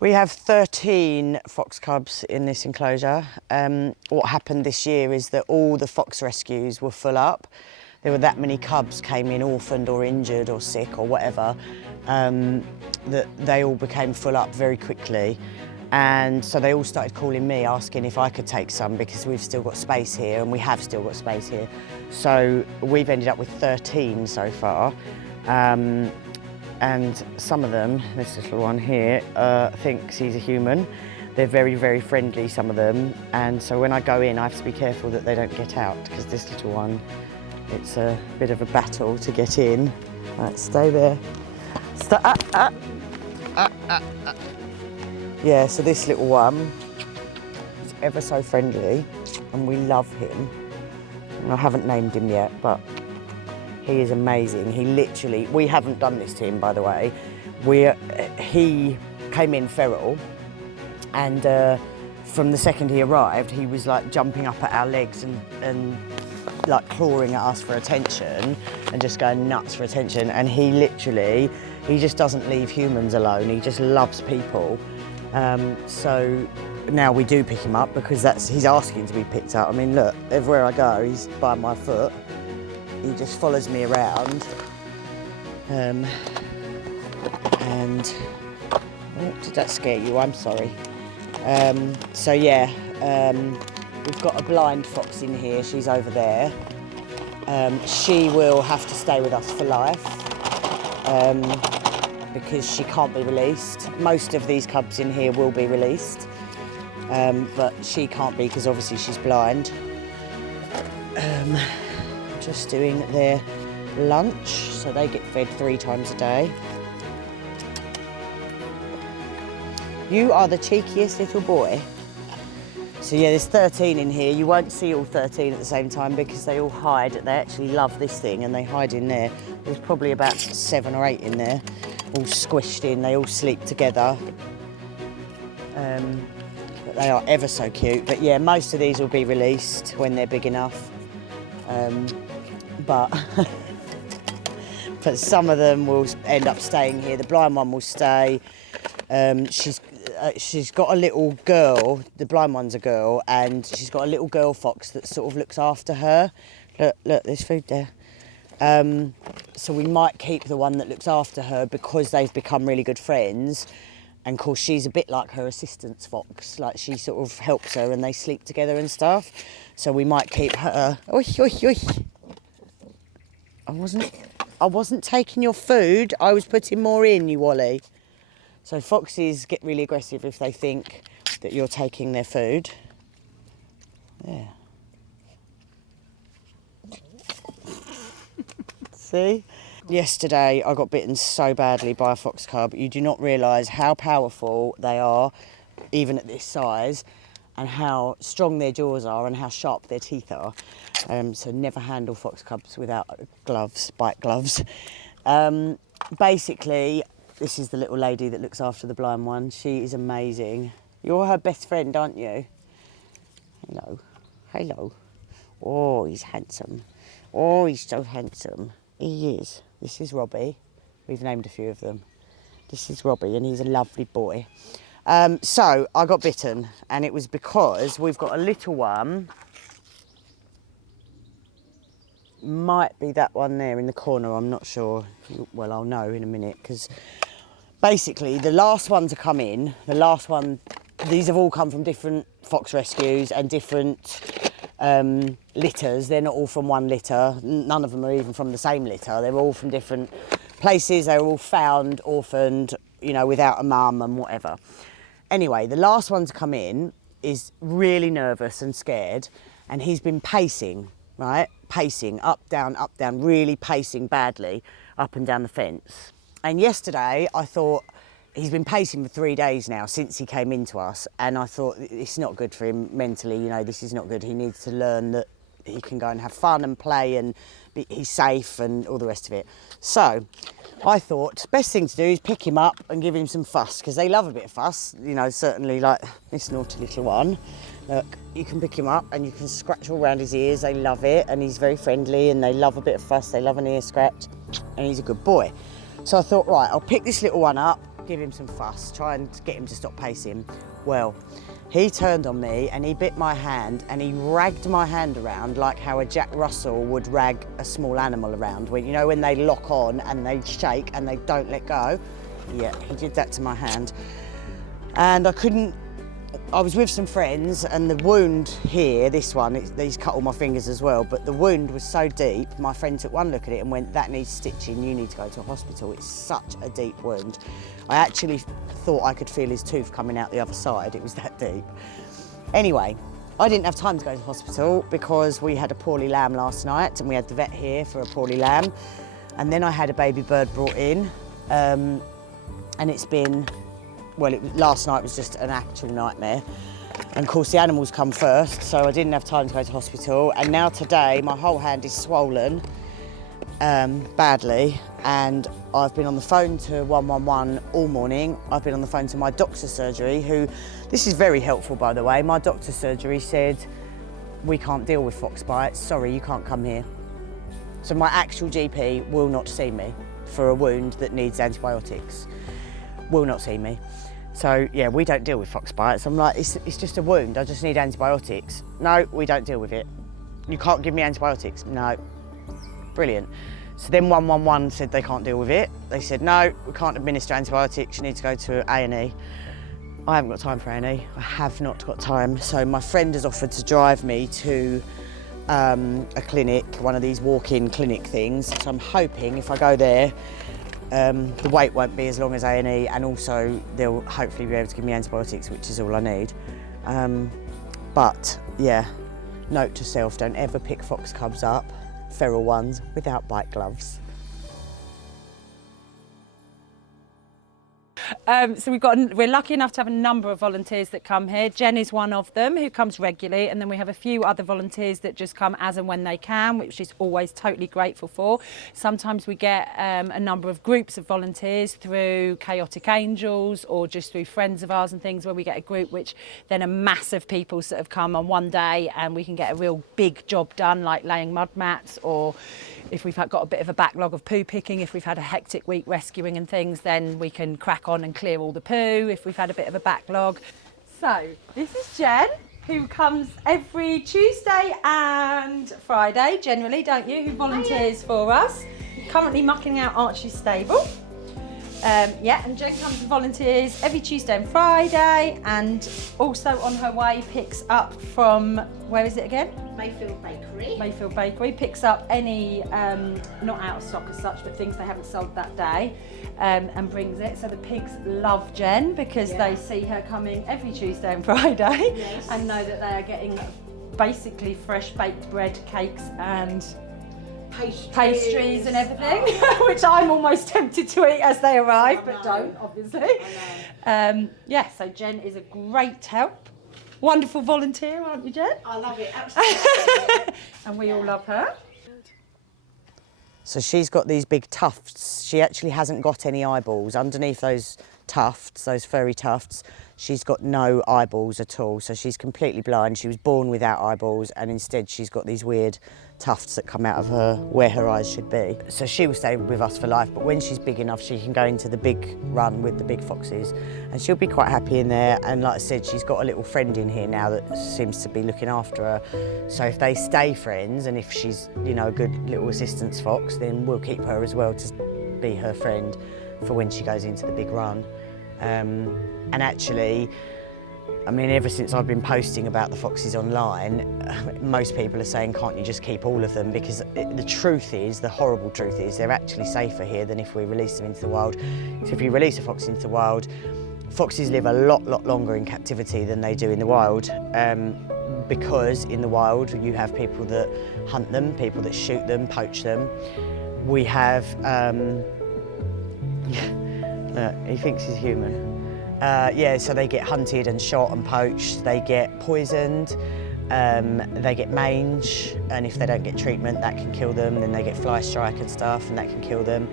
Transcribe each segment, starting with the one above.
We have 13 fox cubs in this enclosure. What happened this year is that all the fox rescues were full up. There were that many cubs came in orphaned or injured or sick or whatever, that they all became full up very quickly. And so they all started calling me, asking if I could take some because we've still got space here, and we have still got space here. So we've ended up with 13 so far. And some of them, this little one here, thinks he's a human. They're very, very friendly, some of them. And so when I go in, I have to be careful that they don't get out, because this little one, it's a bit of a battle to get in. Right, stay there. Yeah, so this little one is ever so friendly, and we love him. And I haven't named him yet, but he is amazing. He literally, we haven't done this to him, by the way. He came in feral, and from the second he arrived, he was like jumping up at our legs and like clawing at us for attention and just going nuts for attention. And he literally, he just doesn't leave humans alone. He just loves people. So now we do pick him up because he's asking to be picked up. I mean, look, everywhere I go, he's by my foot. He just follows me around, and oh, did that scare you? I'm sorry. So yeah, we've got a blind fox in here. She's over there. She will have to stay with us for life because she can't be released. Most of these cubs in here will be released, but she can't be because obviously she's blind. Just doing their lunch, so they get fed 3 times a day. You are the cheekiest little boy. So yeah, there's 13 in here. You won't see all 13 at the same time because they all hide. They actually love this thing and they hide in there. There's probably about 7 or 8 in there, all squished in. They all sleep together. But they are ever so cute. But yeah, most of these will be released when they're big enough. But some of them will end up staying here. The blind one will stay. She's got a little girl. The blind one's a girl, and she's got a little girl fox that sort of looks after her. Look, there's food there. So we might keep the one that looks after her because they've become really good friends. And of course, she's a bit like her assistant's fox. Like, she sort of helps her and they sleep together and stuff. So we might keep her. Oi, oi, oi. I wasn't taking your food. I was putting more in, you Wally. So foxes get really aggressive if they think that you're taking their food. Yeah. See? Yesterday, I got bitten so badly by a fox cub. You do not realise how powerful they are, even at this size, and how strong their jaws are and how sharp their teeth are. So never handle fox cubs without gloves, bite gloves. Basically, this is the little lady that looks after the blind one. She is amazing. You're her best friend, aren't you? Hello. Hello. Oh, he's handsome. Oh, he's so handsome. He is. This is Robbie. We've named a few of them. This is Robbie, and he's a lovely boy. So I got bitten, and it was because we've got a little one. Might be that one there in the corner, I'm not sure. Well, I'll know in a minute, because basically the last one to come in, these have all come from different fox rescues and different litters. They're not all from one litter. None of them are even from the same litter. They're all from different places. They're all found, orphaned, you know, without a mum and whatever. Anyway, the last one to come in is really nervous and scared, and he's been pacing, right? Pacing, up, down, really pacing badly up and down the fence. And yesterday, I thought, he's been pacing for 3 days now since he came into us, and I thought, it's not good for him mentally, you know, this is not good. He needs to learn that he can go and have fun and play and he's safe and all the rest of it. So I thought best thing to do is pick him up and give him some fuss, because they love a bit of fuss, you know, certainly like this naughty little one. Look, you can pick him up and you can scratch all around his ears. They love it, and he's very friendly and they love a bit of fuss. They love an ear scratch, and he's a good boy. So I thought, right, I'll pick this little one up, give him some fuss, try and get him to stop pacing. Well, he turned on me and he bit my hand and he ragged my hand around like how a Jack Russell would rag a small animal around. When, you know, when they lock on and they shake and they don't let go? Yeah, he did that to my hand. And I was with some friends, and the wound here, this one, he's cut all my fingers as well, but the wound was so deep, my friend took one look at it and went, that needs stitching, you need to go to a hospital. It's such a deep wound. I actually thought I could feel his tooth coming out the other side, it was that deep. Anyway, I didn't have time to go to the hospital because we had a poorly lamb last night and we had the vet here for a poorly lamb. And then I had a baby bird brought in, and it's been, well, last night was just an actual nightmare. And of course the animals come first, so I didn't have time to go to hospital. And now today, my whole hand is swollen badly. And I've been on the phone to 111 all morning. I've been on the phone to my doctor's surgery, who, this is very helpful by the way. My doctor's surgery said, we can't deal with fox bites, sorry, you can't come here. So my actual GP will not see me for a wound that needs antibiotics. Will not see me. So yeah, we don't deal with fox bites. I'm like, it's just a wound, I just need antibiotics. No, we don't deal with it. You can't give me antibiotics. No. Brilliant. So then 111 said they can't deal with it. They said, no, we can't administer antibiotics, you need to go to A&E. I haven't got time for A&E. I have not got time. So my friend has offered to drive me to a clinic, one of these walk-in clinic things. So I'm hoping if I go there, the wait won't be as long as A&E, and also they'll hopefully be able to give me antibiotics, which is all I need. But yeah, note to self, don't ever pick fox cubs up, feral ones, without bite gloves. So we're lucky enough to have a number of volunteers that come here. Jen is one of them who comes regularly, and then we have a few other volunteers that just come as and when they can, which she's always totally grateful for. Sometimes we get a number of groups of volunteers through Chaotic Angels or just through friends of ours and things, where we get a group which then a mass of people sort of come on one day and we can get a real big job done, like laying mud mats, or if we've got a bit of a backlog of poo picking, if we've had a hectic week rescuing and things, then we can crack on and clear all the poo if we've had a bit of a backlog. So this is Jen, who comes every Tuesday and Friday, generally, don't you, who volunteers for us. Currently mucking out Archie's stable. Yeah, and Jen comes and volunteers every Tuesday and Friday, and also on her way picks up from, where is it again? Mayfield Bakery. Mayfield Bakery, picks up any, not out of stock as such, but things they haven't sold that day, and brings it. So the pigs love Jen because they see her coming every Tuesday and Friday and know that they are getting basically fresh baked bread, cakes and pastries and everything, which I'm almost tempted to eat as they arrive, but don't, obviously. Yeah, so Jen is a great help. Wonderful volunteer, aren't you, Jen? I love it, absolutely. And we all love her. So she's got these big tufts. She actually hasn't got any eyeballs. Underneath those tufts, those furry tufts, she's got no eyeballs at all. So she's completely blind. She was born without eyeballs, and instead she's got these weird tufts that come out of her where her eyes should be. So she will stay with us for life, but when she's big enough, she can go into the big run with the big foxes, and she'll be quite happy in there. And like I said, she's got a little friend in here now that seems to be looking after her. So if they stay friends, and if she's, you know, a good little assistance fox, then we'll keep her as well to be her friend for when she goes into the big run. And actually, I mean, ever since I've been posting about the foxes online, most people are saying, can't you just keep all of them? Because the truth is, the horrible truth is, they're actually safer here than if we release them into the wild. So if you release a fox into the wild, foxes live a lot longer in captivity than they do in the wild. Because in the wild, you have people that hunt them, people that shoot them, poach them. We have, he thinks he's human. Yeah, so they get hunted and shot and poached, they get poisoned, they get mange, and if they don't get treatment that can kill them. Then they get fly strike and stuff, and that can kill them.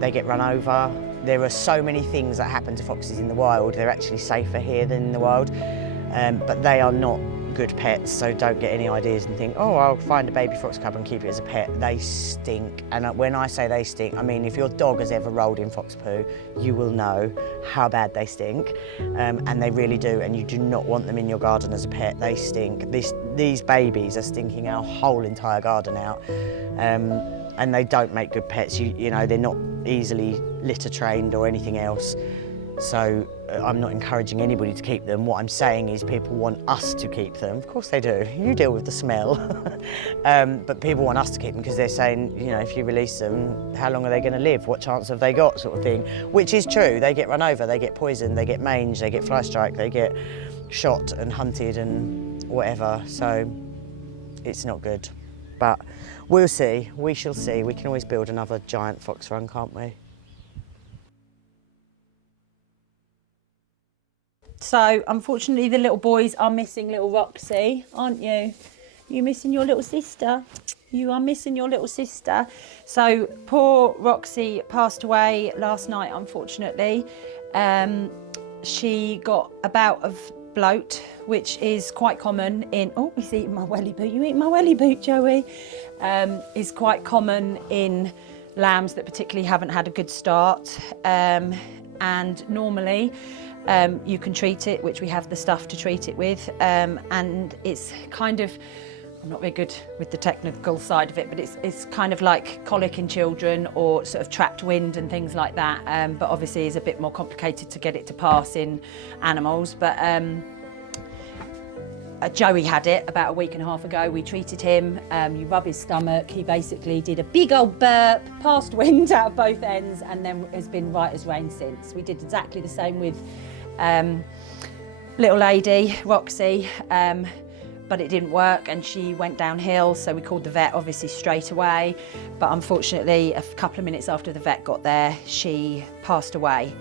They get run over. There are so many things that happen to foxes in the wild. They're actually safer here than in the wild. but they are not good pets, so don't get any ideas and think, oh, I'll find a baby fox cub and keep it as a pet. They stink, and when I say they stink, I mean if your dog has ever rolled in fox poo, you will know how bad they stink, and they really do, and you do not want them in your garden as a pet. They stink. These babies are stinking our whole entire garden out, and they don't make good pets. You know, they're not easily litter trained or anything else. So I'm not encouraging anybody to keep them. What I'm saying is people want us to keep them. Of course they do. You deal with the smell. But people want us to keep them because they're saying, you know, if you release them, how long are they going to live? What chance have they got, sort of thing. Which is true. They get run over, they get poisoned, they get mange, they get fly strike, they get shot and hunted and whatever. So it's not good. But we'll see. We shall see. We can always build another giant fox run, can't we? So, unfortunately, the little boys are missing little Roxy, aren't you? You missing your little sister? You are missing your little sister. So, poor Roxy passed away last night, unfortunately. She got a bout of bloat, which is quite common in... Oh, he's eating my welly boot. You eating my welly boot, Joey? Is quite common in lambs that particularly haven't had a good start. And normally... you can treat it, which we have the stuff to treat it with, and it's kind of, I'm not very good with the technical side of it, but it's kind of like colic in children or sort of trapped wind and things like that, but obviously is a bit more complicated to get it to pass in animals. But Joey had it about a week and a half ago. We treated him, you rub his stomach, he basically did a big old burp, passed wind out of both ends, and then has been right as rain since. We did exactly the same with little lady, Roxy, but it didn't work and she went downhill, so we called the vet obviously straight away, but unfortunately a couple of minutes after the vet got there, she passed away.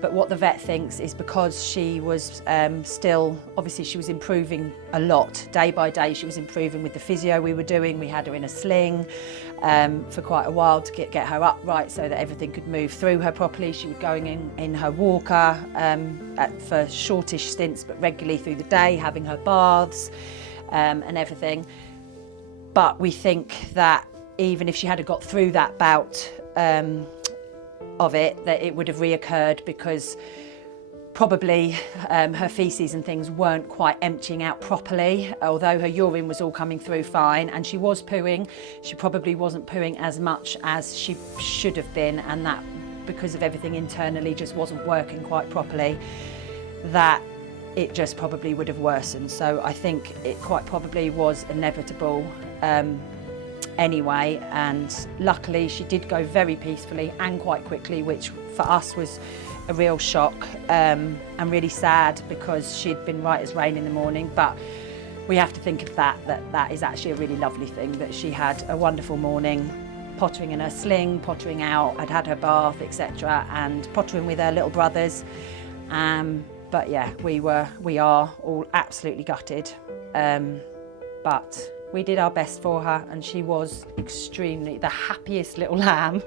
But what the vet thinks is because she was still, obviously she was improving a lot. Day by day she was improving with the physio we were doing. We had her in a sling for quite a while to get her upright so that everything could move through her properly. She was going in her walker for shortish stints but regularly through the day, having her baths and everything. But we think that even if she had got through that bout of it, that it would have reoccurred because probably her faeces and things weren't quite emptying out properly. Although her urine was all coming through fine and she was pooing, she probably wasn't pooing as much as she should have been, and that because of everything internally just wasn't working quite properly, that it just probably would have worsened. So I think it quite probably was inevitable anyway, and luckily she did go very peacefully and quite quickly, which for us was a real shock and really sad because she'd been right as rain in the morning. But we have to think of that is actually a really lovely thing, that she had a wonderful morning, pottering in her sling, pottering out, had her bath, etc., and pottering with her little brothers. But yeah, we are all absolutely gutted, but we did our best for her and she was extremely the happiest little lamb.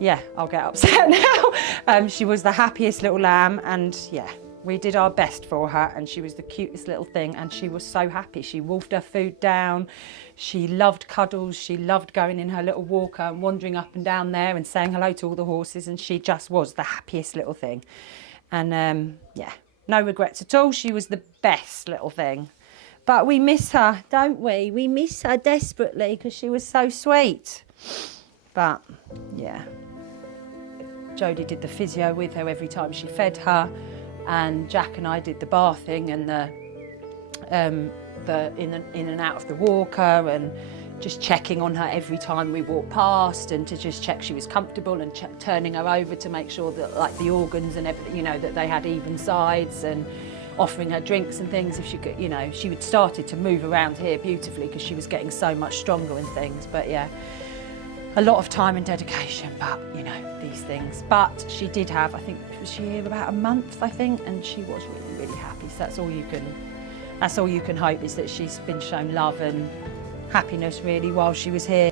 Yeah, I'll get upset now. She was the happiest little lamb, and yeah, we did our best for her and she was the cutest little thing and she was so happy. She wolfed her food down, she loved cuddles, she loved going in her little walker and wandering up and down there and saying hello to all the horses, and she just was the happiest little thing. And yeah, no regrets at all. She was the best little thing. But we miss her, don't we? We miss her desperately because she was so sweet. But yeah, Jodie did the physio with her every time she fed her, and Jack and I did the bathing and the in and out of the walker, and just checking on her every time we walked past, and to just check she was comfortable, and turning her over to make sure that like the organs and everything, you know, that they had even sides, and offering her drinks and things if she could, you know, she would started to move around here beautifully because she was getting so much stronger and things. But yeah, a lot of time and dedication, but you know, these things. But she did have, I think, was she here about a month, I think, and she was really, really happy. So that's all you can hope, is that she's been shown love and happiness really while she was here.